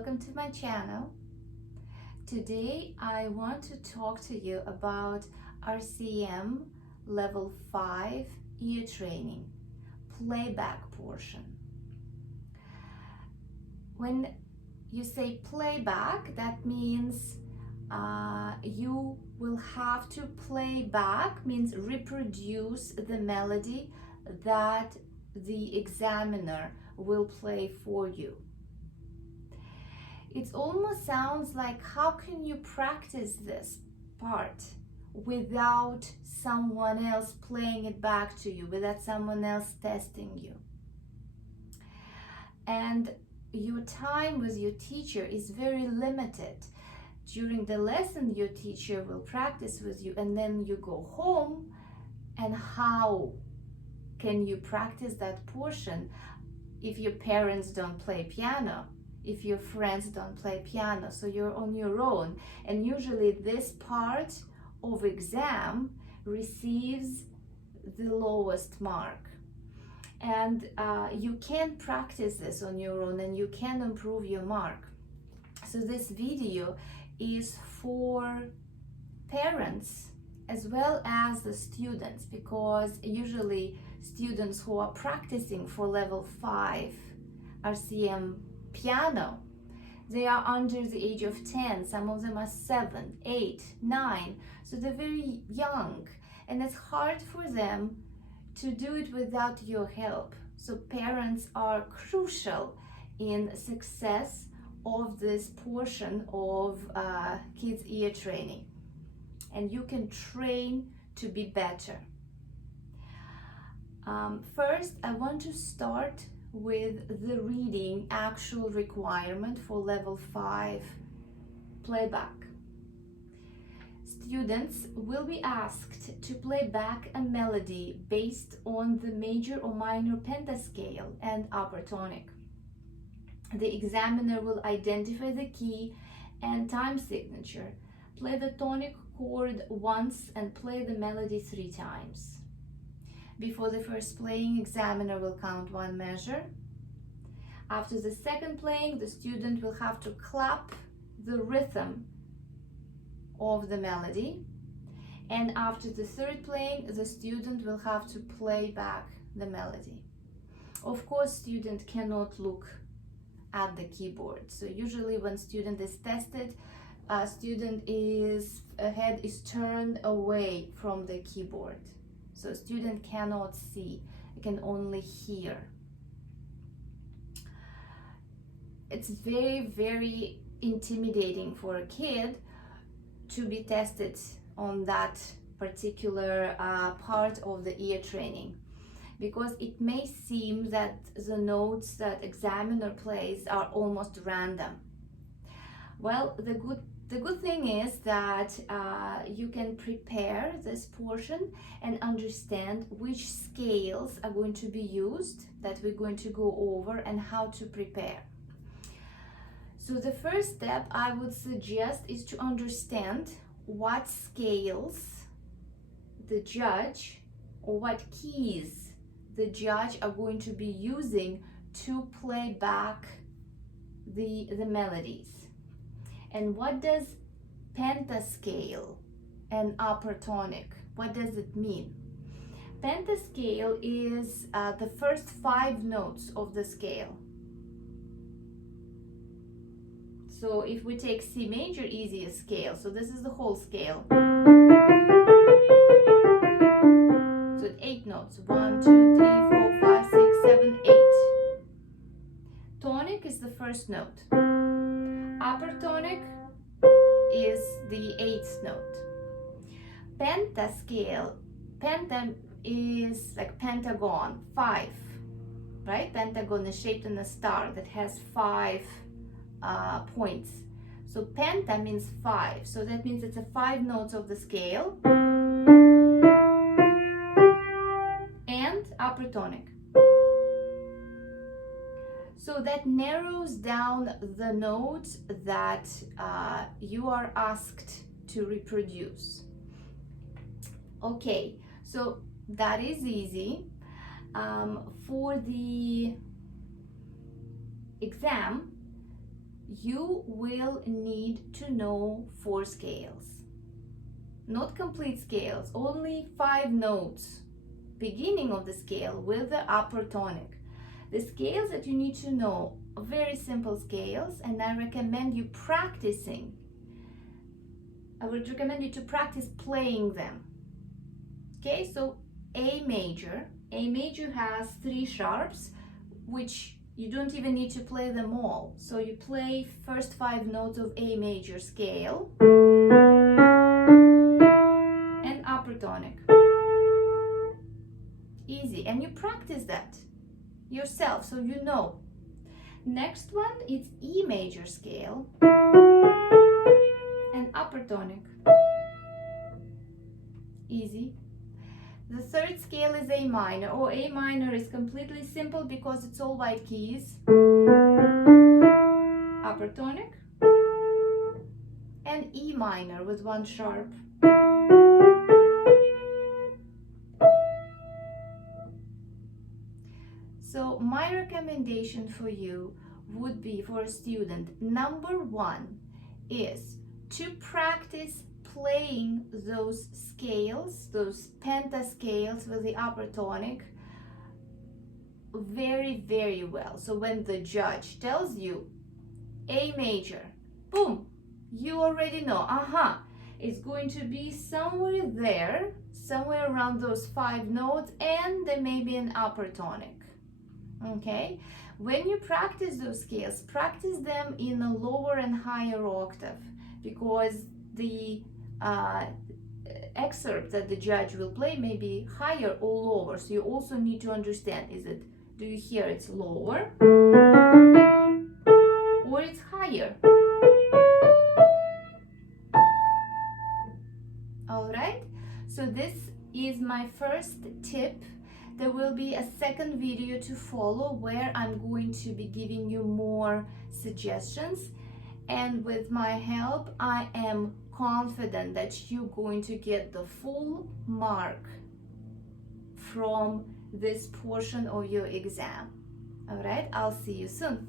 welcome to my channel. Today I want to talk to you about RCM level 5 ear training, playback portion. When you say playback, that means you will have to play back, means reproduce the melody that the examiner will play for you. It almost sounds like, how can you practice this part without someone else playing it back to you, without someone else testing you? And your time with your teacher is very limited. During the lesson, your teacher will practice with you, and then you go home, and how can you practice that portion if your parents don't play piano, if your friends don't play piano? So you're on your own, and usually this part of exam receives the lowest mark. And you can practice this on your own, and you can improve your mark. So this video is for parents as well as the students, because usually students who are practicing for level 5 RCM piano, they are under the age of 10. Some of them are 7, 8, 9, so they're very young, and it's hard for them to do it without your help. So parents are crucial in success of this portion of kids ear training, and you can train to be better. First, I want to start with the reading actual requirement for level 5 playback. Students will be asked to play back a melody based on the major or minor pentascale and upper tonic. The examiner will identify the key and time signature, play the tonic chord once, and play the melody 3 times. Before the first playing, examiner will count 1 measure. After the second playing, the student will have to clap the rhythm of the melody. And after the third playing, the student will have to play back the melody. Of course, student cannot look at the keyboard. So usually when student is tested, student head is turned away from the keyboard. So student cannot see, it can only hear. It's very, very intimidating for a kid to be tested on that particular part of the ear training, because it may seem that the notes that examiner plays are almost random. Well, the good thing is that you can prepare this portion and understand which scales are going to be used, that we're going to go over, and how to prepare. So the first step I would suggest is to understand what scales the judge, or what keys the judge are going to be using to play back the melodies. And what does pentascale and upper tonic, what does it mean? Pentascale is the first 5 notes of the scale. So if we take C major, easiest scale, so this is the whole scale. So 8 notes, 1, 2, 3, 4, 5, 6, 7, 8. Tonic is the first note. Upper tonic is the 8th note. Pentascale, penta is like pentagon, 5, right? Pentagon is shaped in a star that has 5 points. So penta means 5, so that means it's a 5 notes of the scale, and upper tonic. So that narrows down the notes that you are asked to reproduce. Okay, so that is easy. For the exam, you will need to know 4 scales. Not complete scales, only 5 notes. Beginning of the scale with the upper tonic. The scales that you need to know are very simple scales, and I recommend you practicing. I would recommend you to practice playing them. Okay, so A major. A major has 3 sharps, which you don't even need to play them all. So you play first 5 notes of A major scale and upper tonic. Easy, and you practice that yourself so you know. Next one is E major scale and upper tonic. Easy. The third scale is A minor, or A minor is completely simple because it's all white keys. Upper tonic. And E minor with 1 sharp. So my recommendation for you would be, for a student, number 1 is to practice playing those scales, those pentascales with the upper tonic very, very well. So when the judge tells you A major, boom, you already know, it's going to be somewhere there, somewhere around those 5 notes, and there may be an upper tonic. Okay, when you practice those scales, practice them in a lower and higher octave, because the excerpt that the judge will play may be higher or lower. So you also need to understand, do you hear it's lower or it's higher? All right, so this is my first tip. There will be a second video to follow where I'm going to be giving you more suggestions, and with my help I am confident that you're going to get the full mark from this portion of your exam. All right, I'll see you soon.